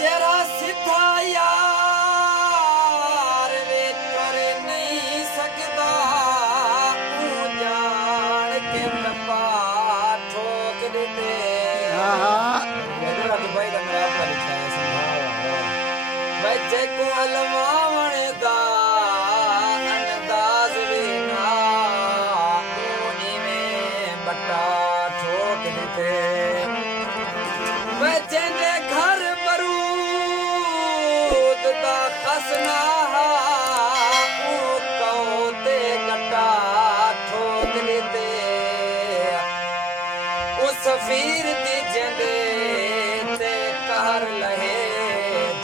जरा सिद्धा यार वे कर नहीं सकता तू जान के पप्पा ठोक देते तो भाई का मेरा अपना लिखा है बच्चे को अलमावण दा अंदाज भी ना कोनी में बट्टा ठोक देते बच्चे ने घर बरूद दा खसना कौते गट्टा ठोक देते उस सफीर दी जंदे ते कहर लहे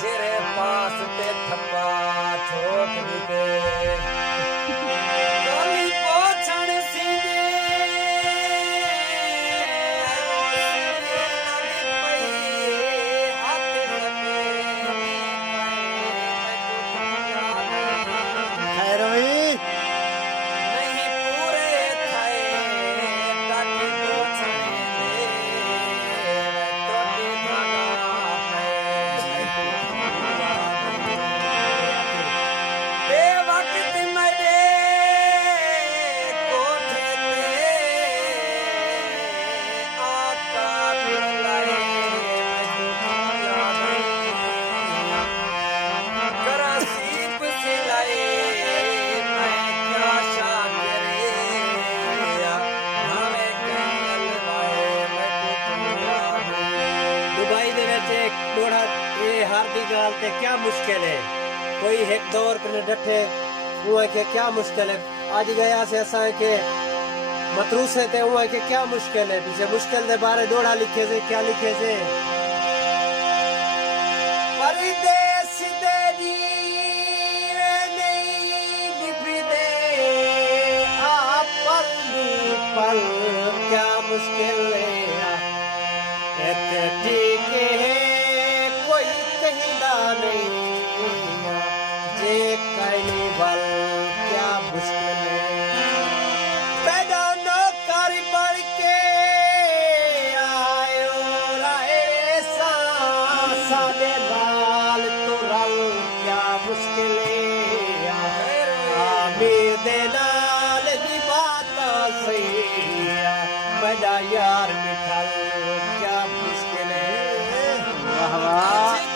जिरे पास ते थप्पा ठोक देते कली पोछण सीने क्या मुश्किल है कोई एक दौर पर डटे हुआ के क्या मुश्किल है आज गया से ऐसा है कि मतरूसे थे हुआ के क्या मुश्किल है पीछे मुश्किल दे बारे डोड़ा लिखे से क्या लिखे से परदेस तेरी रे नहीं निभदे आप पर क्या मुश्किल है इतने ठीक है जे कहने वाल क्या मुश्किल है पैदा नौकर बढ़ के आयो राहे सादे बाल तो रल क्या मुश्किल है आमिर दे नाल दी बात सही पैदा यार मिठल क्या मुश्किल है वाह वाह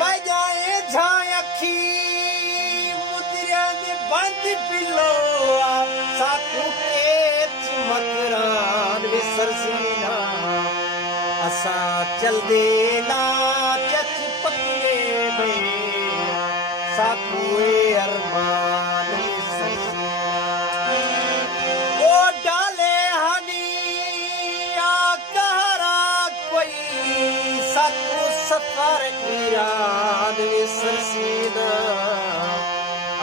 मैं जाए झाय अखी मुद्रिया ने बंद पिलो साकू के चमकरान विसर सीना असा चल देला चच पकिए में साकू अरमान विसर सीना ओ डाले हनी आ कहरा कोई साकू सफर वीरान विसर सीना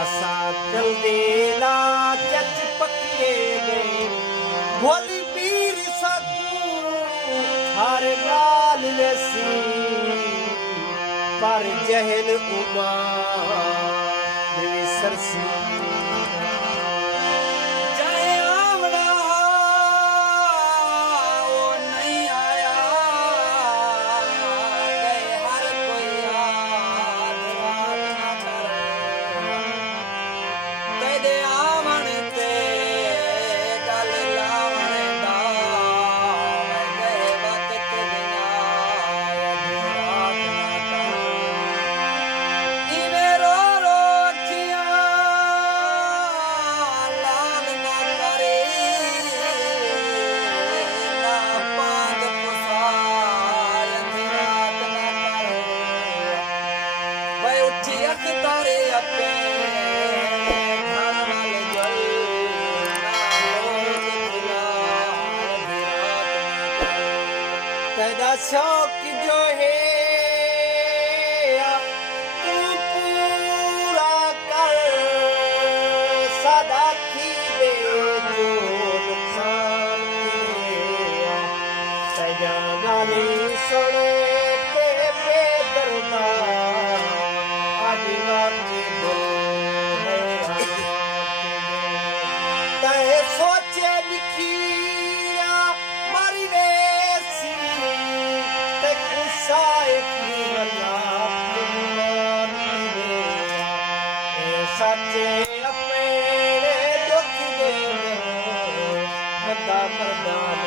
असा चल देला चच पकिए में बोली पीर सकू हर गाल लेसी पर जहल उमा विसर सीना शौक जो है तू पूरा कर सदा थी दे जो नुकसान तेरे सजा गाली सुने के बेदर्दा आदिवा के दो तय सोचे लिखिया मारी वेसी ते खुशाए गला सच्चे अपने दुख दे बंदा मरदा